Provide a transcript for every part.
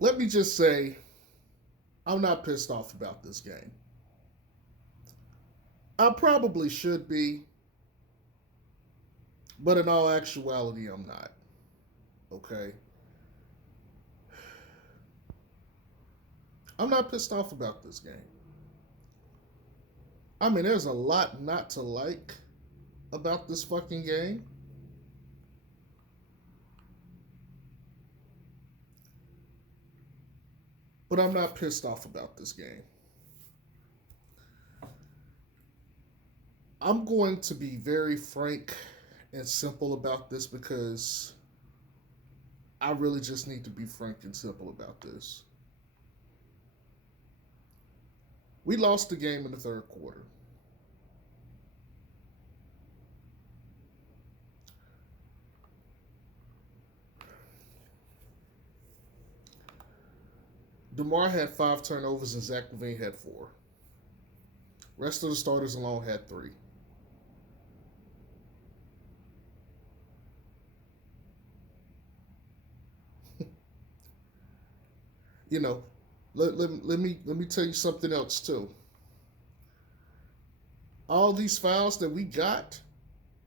let me just say, I'm not pissed off about this game. I probably should be, but in all actuality, I'm not. Okay? I'm not pissed off about this game. I mean, there's a lot not to like about this fucking game. But I'm not pissed off about this game. I'm going to be very frank and simple about this because I really just need to be frank and simple about this. We lost the game in the third quarter. DeMar had 5 turnovers and Zach LaVine had 4. Rest of the starters alone had 3. You know, let me tell you something else too. All these fouls that we got,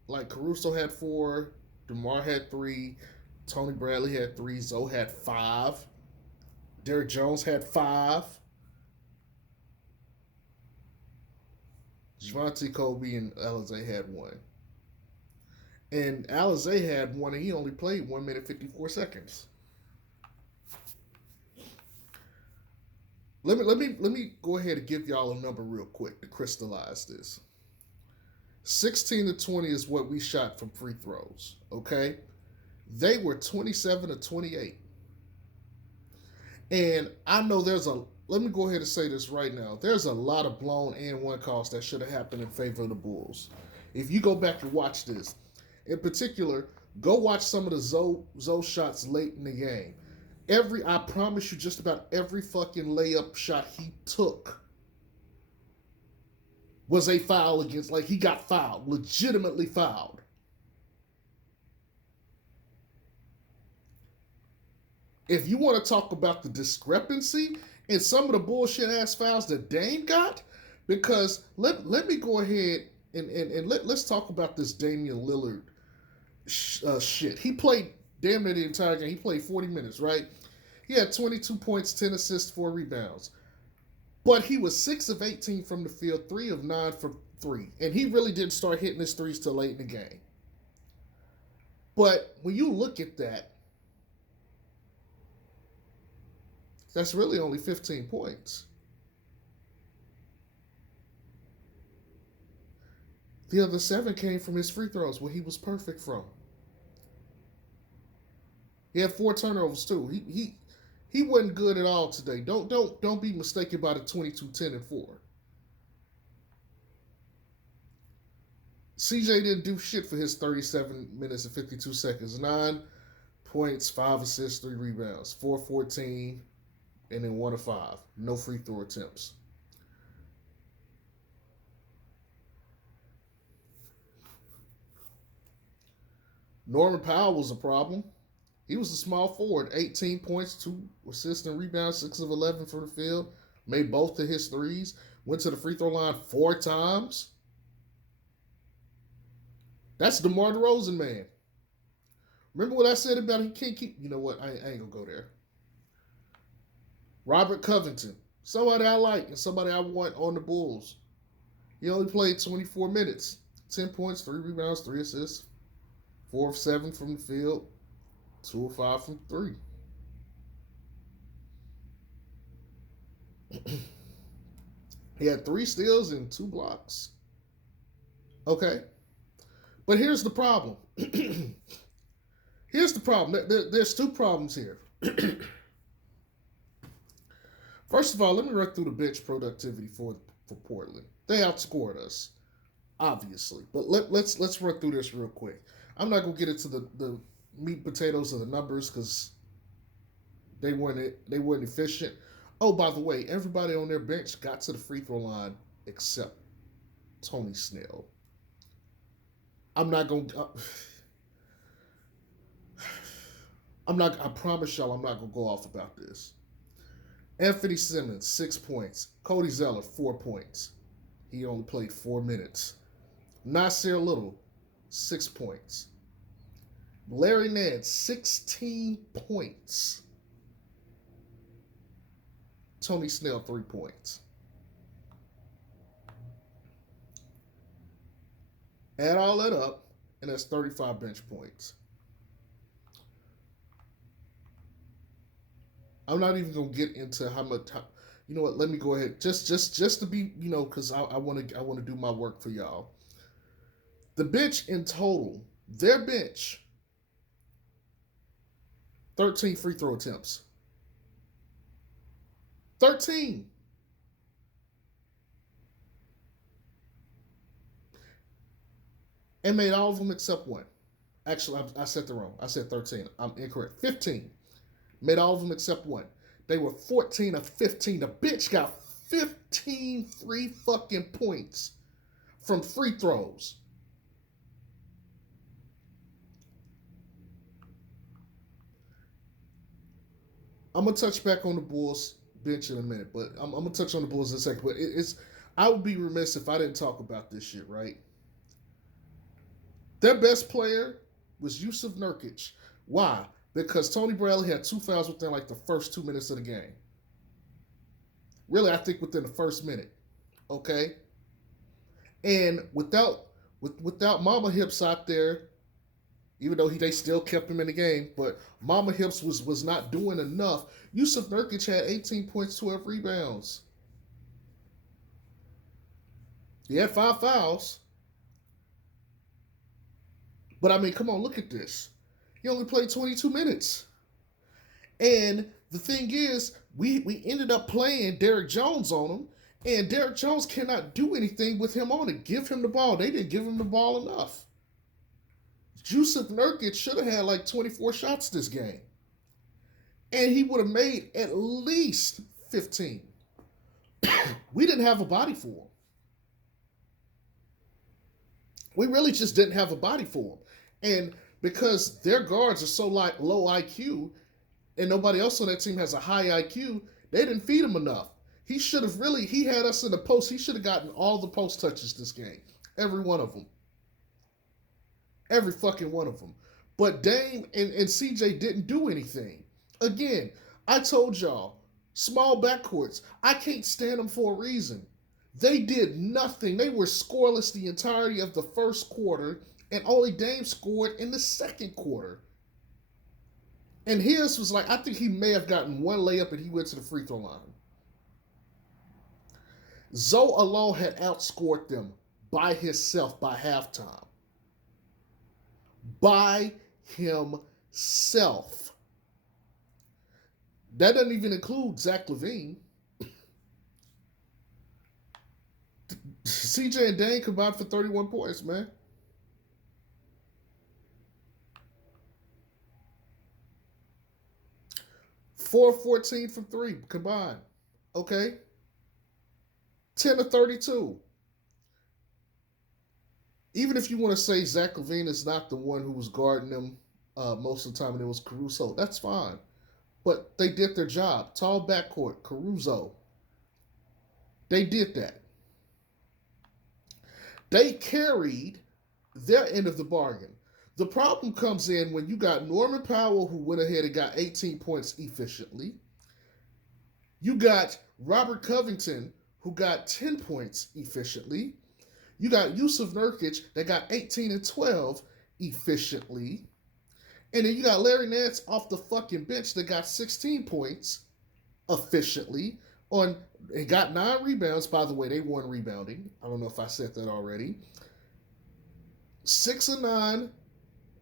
like Caruso had 4, DeMar had 3, Tony Bradley had 3, Zoe had 5, Derrick Jones had 5, Javante Kobe and Alizé had 1. And Alizé had 1 and he only played 1 minute 54 seconds. Let me go ahead and give y'all a number real quick to crystallize this. 16 to 20 is what we shot from free throws. Okay, they were 27 to 28, and I know there's a. Let me go ahead and say this right now. There's a lot of blown and one calls that should have happened in favor of the Bulls. If you go back and watch this, in particular, go watch some of the Zoe shots late in the game. I promise you, just about every fucking layup shot he took was a foul against, like he got fouled, legitimately fouled. If you want to talk about the discrepancy in some of the bullshit ass fouls that Dame got, because let me go ahead and let's talk about this Damian Lillard shit. He played damn near the entire game. He played 40 minutes, right? He had 22 points, 10 assists, 4 rebounds. But he was 6 of 18 from the field, 3 of 9 for 3. And he really didn't start hitting his threes till late in the game. But when you look at that, that's really only 15 points. The other 7 came from his free throws, where he was perfect from. He had 4 turnovers too. He wasn't good at all today. Don't be mistaken by the 22, 10, and 4. CJ didn't do shit for his 37 minutes and 52 seconds. 9 points, 5 assists, 3 rebounds, 4-14, and then 1 of 5. No free throw attempts. Norman Powell was a problem. He was a small forward, 18 points, 2 assists and rebounds, 6 of 11 for the field, made both of his threes, went to the free throw line 4 times. That's DeMar DeRozan, man. Remember what I said about he can't keep. You know what? I ain't gonna go there. Robert Covington, somebody I like and somebody I want on the Bulls. He only played 24 minutes, 10 points, 3 rebounds, 3 assists, 4 of 7 from the field, 2 of 5 from 3. He had 3 steals and 2 blocks. Okay. But here's the problem. Here's the problem. There's 2 problems here. First of all, let me run through the bench productivity for Portland. They outscored us, obviously. But let's run through this real quick. I'm not gonna get into the meat and potatoes of the numbers because they weren't efficient. Oh, by the way, everybody on their bench got to the free throw line except Tony Snell. I'm not gonna. I promise y'all, I'm not gonna go off about this. Anthony Simmons, 6 points. Cody Zeller, 4 points. He only played 4 minutes. Nasir Little, 6 points. Larry Nance, 16 points. Tony Snell, 3 points. Add all that up, and that's 35 bench points. I'm not even gonna get into how much. You know what? Let me go ahead. Just to be, because I want to do my work for y'all. The bench in total, their bench, 13 free throw attempts. 13. And made all of them except one. Actually, I said the wrong. I said 13. I'm incorrect. 15. Made all of them except one. They were 14 of 15. The bitch got 15 free fucking points from free throws. I'm gonna touch back on the Bulls bench in a minute, but I'm gonna touch on the Bulls in a second. But I would be remiss if I didn't talk about this shit, right? Their best player was Yusuf Nurkic. Why? Because Tony Bradley had 2 fouls within like the first 2 minutes of the game. Really, I think within the first minute. Okay? And without Mama Hips out there, even though they still kept him in the game, but Mama Hips was not doing enough. Yusuf Nurkic had 18 points, 12 rebounds. He had 5 fouls. But I mean, come on, look at this. He only played 22 minutes. And the thing is, we ended up playing Derrick Jones on him, and Derrick Jones cannot do anything with him on it. Give him the ball. They didn't give him the ball enough. Yusuf Nurkic should have had like 24 shots this game. And he would have made at least 15. We didn't have a body for him. We really just didn't have a body for him. And because their guards are so like low IQ, and nobody else on that team has a high IQ, they didn't feed him enough. He had us in the post. He should have gotten all the post touches this game. Every one of them. Every fucking one of them. But Dame and CJ didn't do anything. Again, I told y'all, small backcourts, I can't stand them for a reason. They did nothing. They were scoreless the entirety of the first quarter, and only Dame scored in the second quarter. And his was like, I think he may have gotten one layup and he went to the free throw line. Zoe alone had outscored them by himself by halftime. By himself. That doesn't even include Zach LaVine. CJ and Dane combined for 31 points, man. Four 14 from 3 combined. Okay? 10 to 32. Even if you want to say Zach LaVine is not the one who was guarding them most of the time and it was Caruso, that's fine. But they did their job. Tall backcourt, Caruso. They did that. They carried their end of the bargain. The problem comes in when you got Norman Powell, who went ahead and got 18 points efficiently. You got Robert Covington, who got 10 points efficiently. You got Yusuf Nurkic that got 18 and 12 efficiently. And then you got Larry Nance off the fucking bench that got 16 points efficiently. And got 9 rebounds. By the way, they won rebounding. I don't know if I said that already. 6 of 9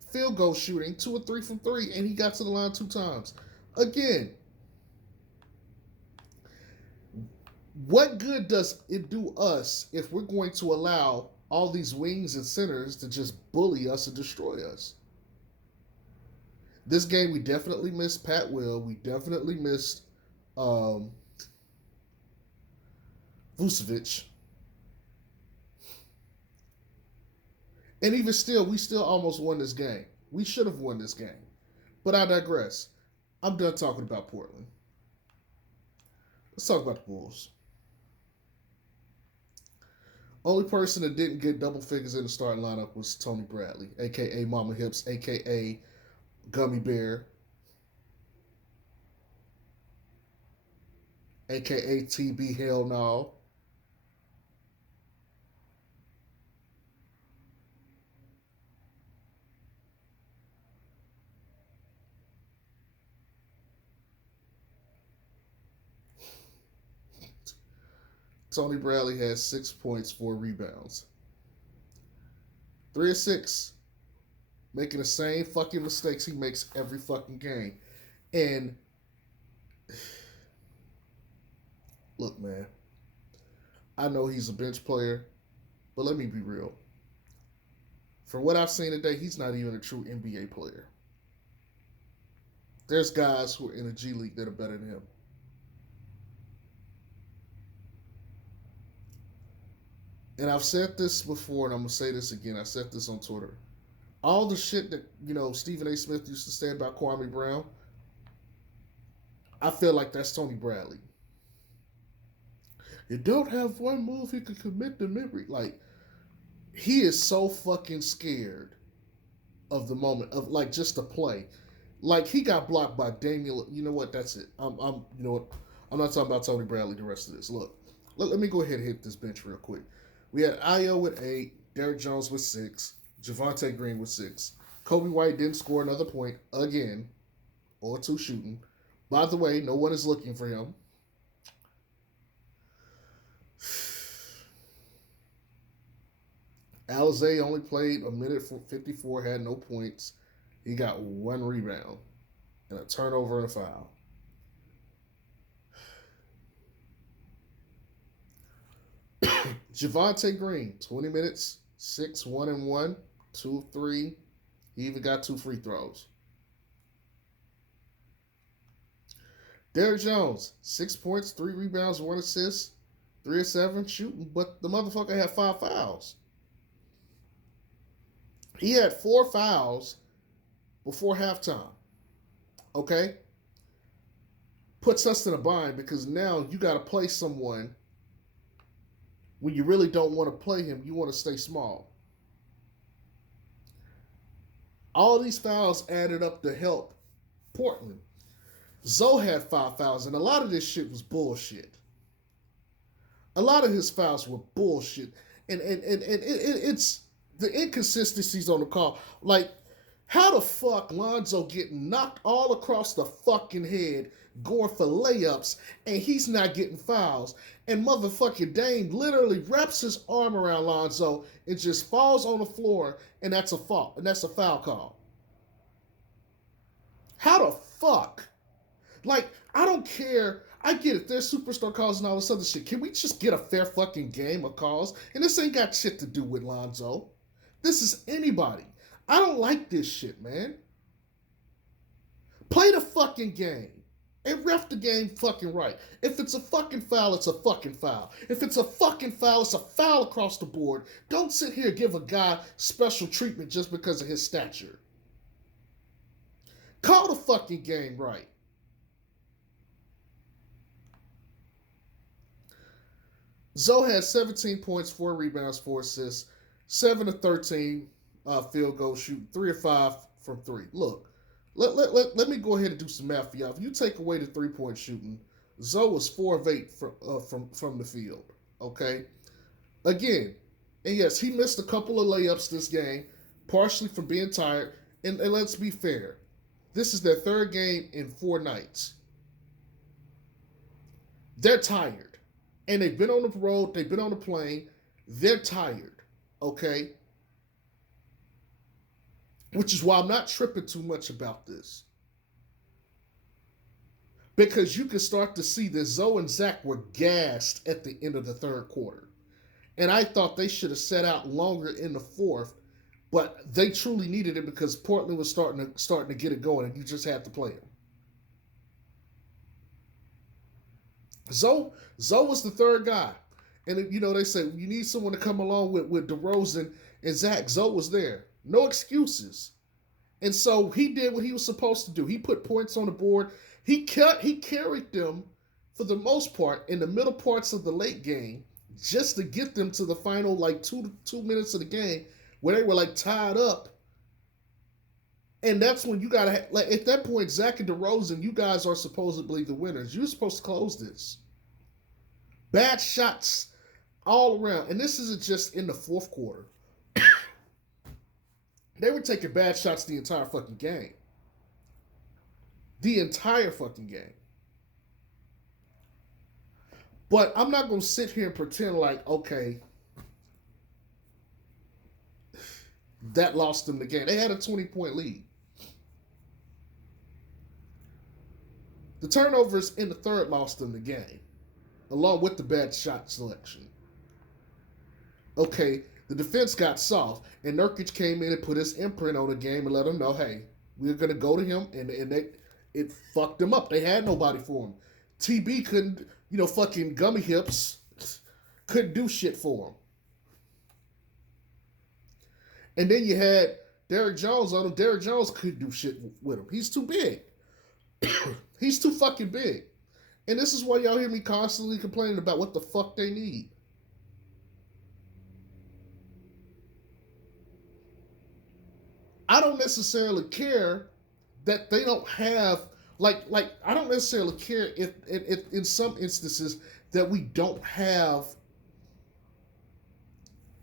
field goal shooting, 2 of 3 from 3, and he got to the line 2 times. Again, what good does it do us if we're going to allow all these wings and centers to just bully us and destroy us? This game, we definitely missed Pat Will. We definitely missed Vucevic. And even still, we still almost won this game. We should have won this game. But I digress. I'm done talking about Portland. Let's talk about the Bulls. Only person that didn't get double figures in the starting lineup was Tony Bradley, aka Mama Hips, aka Gummy Bear, aka TB Hell No. Tony Bradley has 6 points, 4 rebounds. 3 of 6. Making the same fucking mistakes he makes every fucking game. And look, man, I know he's a bench player, but let me be real. For what I've seen today, he's not even a true NBA player. There's guys who are in the G League that are better than him. And I've said this before, and I'm going to say this again. I said this on Twitter. All the shit that, Stephen A. Smith used to say about Kwame Brown, I feel like that's Tony Bradley. You don't have one move you can commit to memory. Like, he is so fucking scared of the moment, of like just the play. Like, he got blocked by Damian. You know what? That's it. I'm not talking about Tony Bradley the rest of this. Look, let me go ahead and hit this bench real quick. We had Ayo with 8, Derrick Jones with 6, Javonte Green with 6. Kobe White didn't score another point again, or 2 shooting. By the way, no one is looking for him. Alizé only played a minute 54, had no points. He got 1 rebound and a turnover and a foul. Javonte Green, 20 minutes, 6, 1 and 1, 2 3. He even got 2 free throws. Derrick Jones, 6 points, 3 rebounds, 1 assist, 3 of 7 shooting, but the motherfucker had 5 fouls. He had 4 fouls before halftime. Okay? Puts us in a bind because now you got to play someone when you really don't want to play him. You want to stay small. All these fouls added up to help Portland. Zoe had 5 fouls, and a lot of this shit was bullshit. A lot of his fouls were bullshit. And it's the inconsistencies on the call. Like, how the fuck Lonzo getting knocked all across the fucking head going for layups and he's not getting fouls? And motherfucking Dame literally wraps his arm around Lonzo and just falls on the floor, and that's a fault. And that's a foul call. How the fuck? Like, I don't care. I get it. There's superstar calls and all this other shit. Can we just get a fair fucking game of calls? And this ain't got shit to do with Lonzo. This is anybody. I don't like this shit, man. Play the fucking game. And ref the game fucking right. If it's a fucking foul, it's a fucking foul. If it's a fucking foul, it's a foul across the board. Don't sit here and give a guy special treatment just because of his stature. Call the fucking game right. Zoe has 17 points, 4 rebounds, 4 assists, 7 of 13 field goal shooting, 3 of 5 from 3. Look, let me go ahead and do some math for y'all. If you take away the 3-point shooting, Zoe was 4 of 8 from the field. Okay? Again, and yes, he missed a couple of layups this game, partially from being tired. And let's be fair. This is their 3rd game in 4 nights. They're tired. And they've been on the road. They've been on the plane. They're tired. Okay? Which is why I'm not tripping too much about this. Because you can start to see that Zoe and Zach were gassed at the end of the 3rd quarter. And I thought they should have set out longer in the 4th. But they truly needed it because Portland was starting to get it going, and you just had to play them. Zoe was the 3rd guy. And, they said, you need someone to come along with DeRozan and Zach. Zoe was there. No excuses. And so he did what he was supposed to do. He put points on the board. He carried them for the most part, in the middle parts of the late game, just to get them to the final like 2 minutes of the game where they were like tied up. And that's when you gotta like at that point, Zach and DeRozan, you guys are supposedly the winners. You're supposed to close this. Bad shots all around, and this isn't just in the fourth quarter. They were taking bad shots the entire fucking game. The entire fucking game. But I'm not going to sit here and pretend like, okay, that lost them the game. They had a 20-point lead. The turnovers in the third lost them the game, along with the bad shot selection. Okay, the defense got soft, and Nurkic came in and put his imprint on the game and let them know, hey, we're going to go to him, and it fucked them up. They had nobody for him. TB couldn't, fucking gummy hips couldn't do shit for him. And then you had Derrick Jones on him. Derrick Jones couldn't do shit with him. He's too big. He's too fucking big. And this is why y'all hear me constantly complaining about what the fuck they need. I don't necessarily care that they don't have like I don't necessarily care if in some instances that we don't have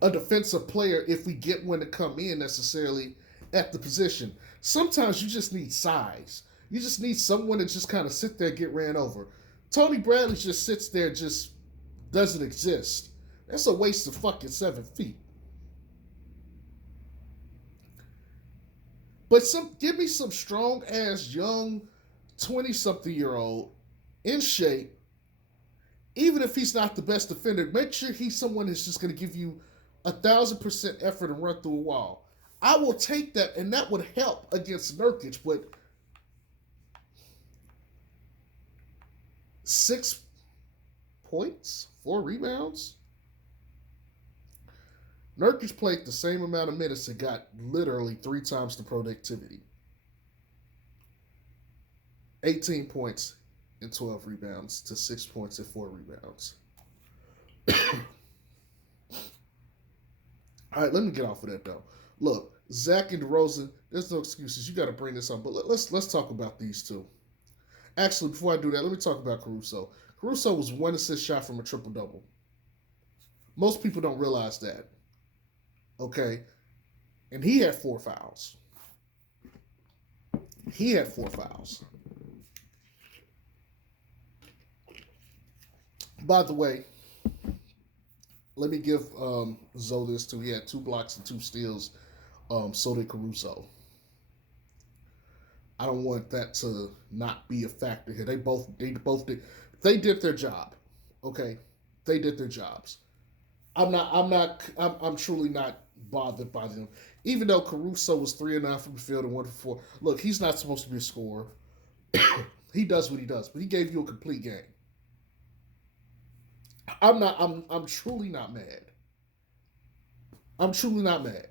a defensive player if we get one to come in necessarily at the position. Sometimes you just need size. You just need someone to just kind of sit there and get ran over. Tony Bradley just sits there, just doesn't exist. That's a waste of fucking 7 feet. But give me some strong ass young 20-something-year-old in shape. Even if he's not the best defender, make sure he's someone that's just going to give you 1,000% effort and run through a wall. I will take that, and that would help against Nurkic. But 6 points, 4 rebounds. Nurkic played the same amount of minutes and got literally 3 times the productivity. 18 points and 12 rebounds to 6 points and 4 rebounds. All right, let me get off of that though. Look, Zach and DeRozan, there's no excuses. You got to bring this up, but let's talk about these two. Actually, before I do that, let me talk about Caruso. Caruso was 1 assist shot from a triple double. Most people don't realize that. Okay, and he had 4 fouls. He had 4 fouls. By the way, let me give Zoe this too. He had 2 blocks and 2 steals. So did Caruso. I don't want that to not be a factor here. They both did. They did their job. Okay, they did their jobs. I'm truly not bothered by them. Even though Caruso was 3 and 9 from the field and 1 for 4. Look, he's not supposed to be a scorer. He does what he does, but he gave you a complete game. I'm truly not mad. I'm truly not mad.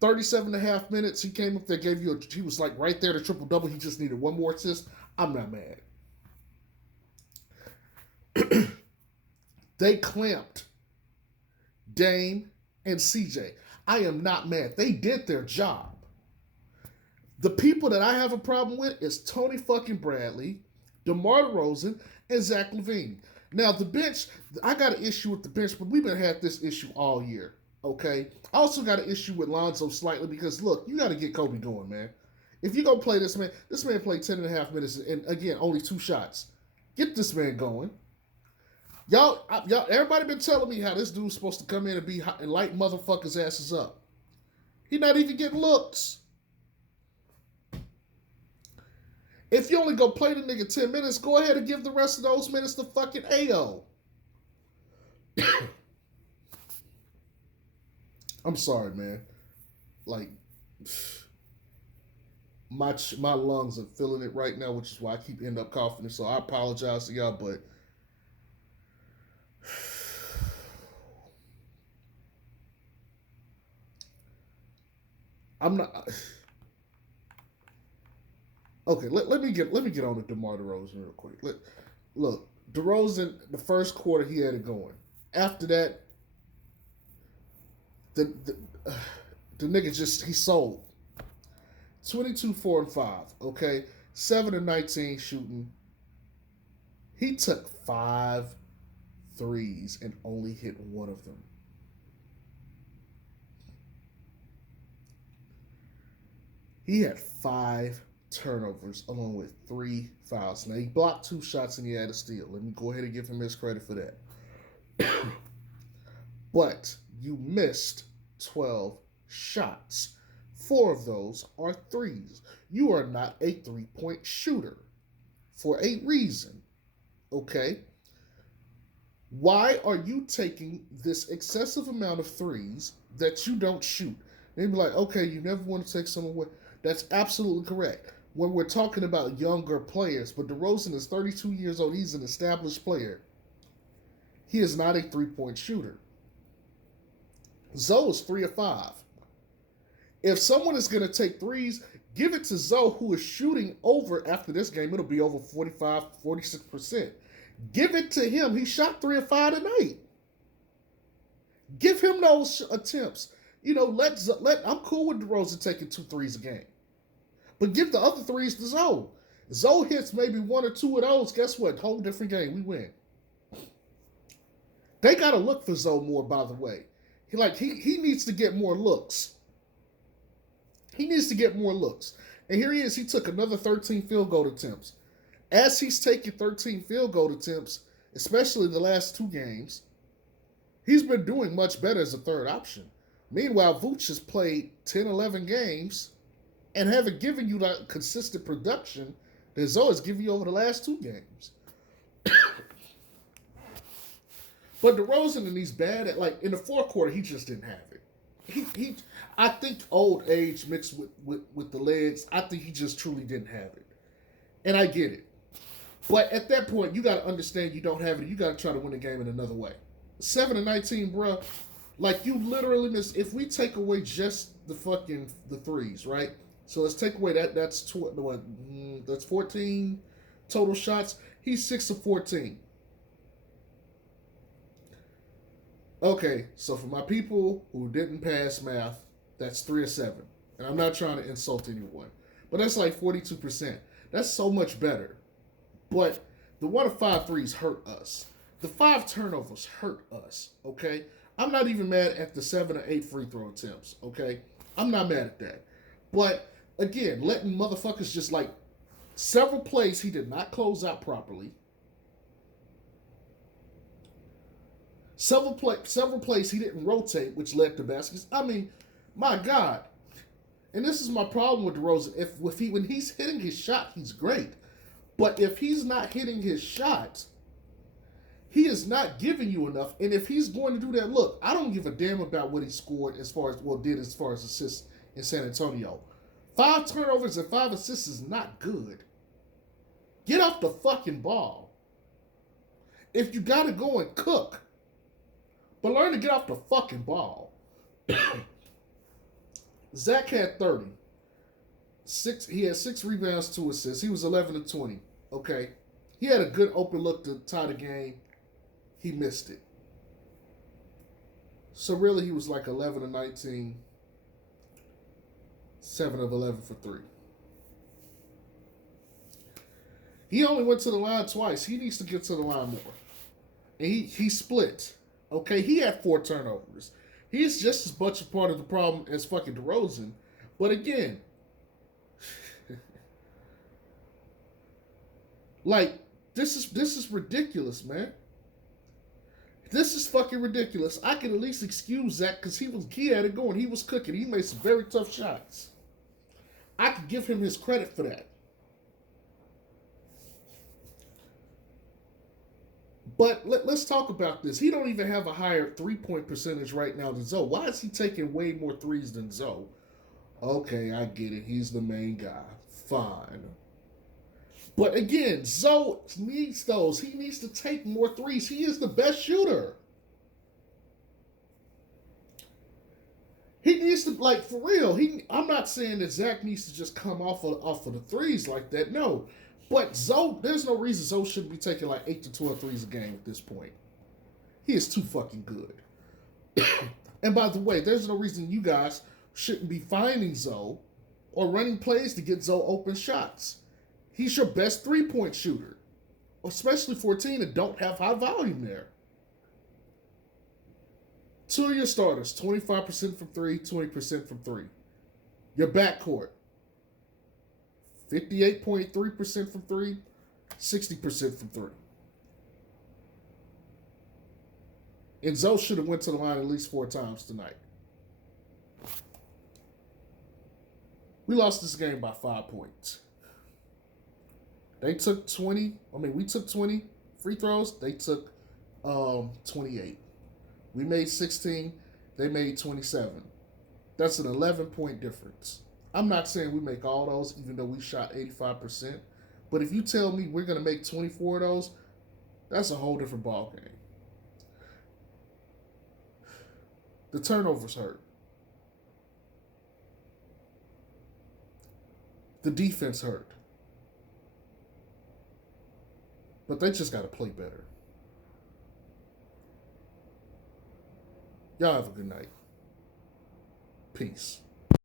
37 and a half minutes, he came up there, he was like right there to triple double. He just needed 1 more assist. I'm not mad. They clamped Dame and CJ. I am not mad. They did their job. The people that I have a problem with is Tony fucking Bradley, DeMar DeRozan, and Zach LaVine. Now, the bench, I got an issue with the bench, but we've been had this issue all year, okay? I also got an issue with Lonzo slightly because, look, you got to get Kobe going, man. If you're going to play this man played 10 and a half minutes and, again, only 2 shots. Get this man going. Y'all, everybody been telling me how this dude's supposed to come in and be hot and light motherfuckers' asses up. He not even getting looks. If you only go play the nigga 10 minutes, go ahead and give the rest of those minutes to fucking AO. I'm sorry, man. Like, my lungs are feeling it right now, which is why I keep end up coughing. So I apologize to y'all, but I'm not. Okay, let me get on to DeMar DeRozan real quick. Look, DeRozan, the first quarter he had it going. After that, the the, uh, the nigga just he sold 22 4 and 5. Okay, 7 and 19 shooting. He took 5 threes and only hit one of them. He had 5 turnovers along with 3 fouls. Now he blocked 2 shots and he had a steal. Let me go ahead and give him his credit for that. But you missed 12 shots. 4 of those are threes. You are not a 3-point shooter for a reason. Okay? Why are you taking this excessive amount of threes that you don't shoot? They'd be like, okay, you never want to take someone away. That's absolutely correct. When we're talking about younger players, but DeRozan is 32 years old. He's an established player. He is not a 3-point shooter. Zoe is 3 of 5. If someone is going to take threes, give it to Zoe, who is shooting over, after this game, it'll be over 45, 46%. Give it to him. He shot 3 of 5 tonight. Give him those attempts. You know, I'm cool with DeRozan taking 2 threes a game. But give the other threes to Zoe. Zoe hits maybe 1 or 2 of those. Guess what? Whole different game. We win. They got to look for Zoe more, by the way. He needs to get more looks. He needs to get more looks. And here he is. He took another 13 field goal attempts. As he's taking 13 field goal attempts, especially the last 2 games, he's been doing much better as a third option. Meanwhile, Vooch has played 10, 11 games and haven't given you that consistent production that Zoe's given you over the last 2 games. But DeRozan, and he's bad at, like, in the fourth quarter, he just didn't have it. I think old age mixed with the legs, I think he just truly didn't have it. And I get it. But at that point, you got to understand you don't have it. You got to try to win the game in another way. 7 and 19, bro. Like, you literally miss. If we take away just the threes, right? So let's take away that. That's 14 total shots. He's 6 of 14. Okay, so for my people who didn't pass math, that's 3 of 7. And I'm not trying to insult anyone, but that's like 42%. That's so much better. But the 1 of 5 threes hurt us. The 5 turnovers hurt us, okay? I'm not even mad at the 7 or 8 free throw attempts, okay? I'm not mad at that. But, again, letting motherfuckers just, like, several plays he did not close out properly. Several plays he didn't rotate, which led to baskets. I mean, my God. And this is my problem with DeRozan. When he's hitting his shot, he's great. But if he's not hitting his shot, he is not giving you enough. And if he's going to do that, look, I don't give a damn about what he scored did as far as assists in San Antonio. 5 turnovers and 5 assists is not good. Get off the fucking ball. If you got to go and cook, but learn to get off the fucking ball. Zach had 30. He had 6 rebounds, 2 assists. He was 11 and 20. Okay. He had a good open look to tie the game. He missed it. So really he was like 11 and 19. 7 of 11 for 3. He only went to the line twice. He needs to get to the line more. And he split. Okay, he had 4 turnovers. He's just as much a part of the problem as fucking DeRozan. But again, like, this is ridiculous, man. This is fucking ridiculous. I can at least excuse Zach because he had it going. He was cooking. He made some very tough shots. I could give him his credit for that. But let's talk about this. He don't even have a higher 3-point percentage right now than Zoe. Why is he taking way more threes than Zoe? Okay, I get it. He's the main guy. Fine. But again, Zoe needs those. He needs to take more threes. He is the best shooter. He needs to, like, for real. I'm not saying that Zach needs to just come off of the threes like that. No, but Zoe, there's no reason Zoe shouldn't be taking like 8 to 12 threes a game at this point. He is too fucking good. And by the way, there's no reason you guys shouldn't be finding Zoe or running plays to get Zoe open shots. He's your best 3-point shooter, especially for a team that don't have high volume there. 2 of your starters, 25% from 3, 20% from 3. Your backcourt, 58.3% from 3, 60% from 3. And Zoe should have went to the line at least 4 times tonight. We lost this game by 5 points. They took 20. We took 20 free throws. They took 28. We made 16. They made 27. That's an 11-point difference. I'm not saying we make all those, even though we shot 85%. But if you tell me we're going to make 24 of those, that's a whole different ballgame. The turnovers hurt. The defense hurt. But they just got to play better. Y'all have a good night. Peace.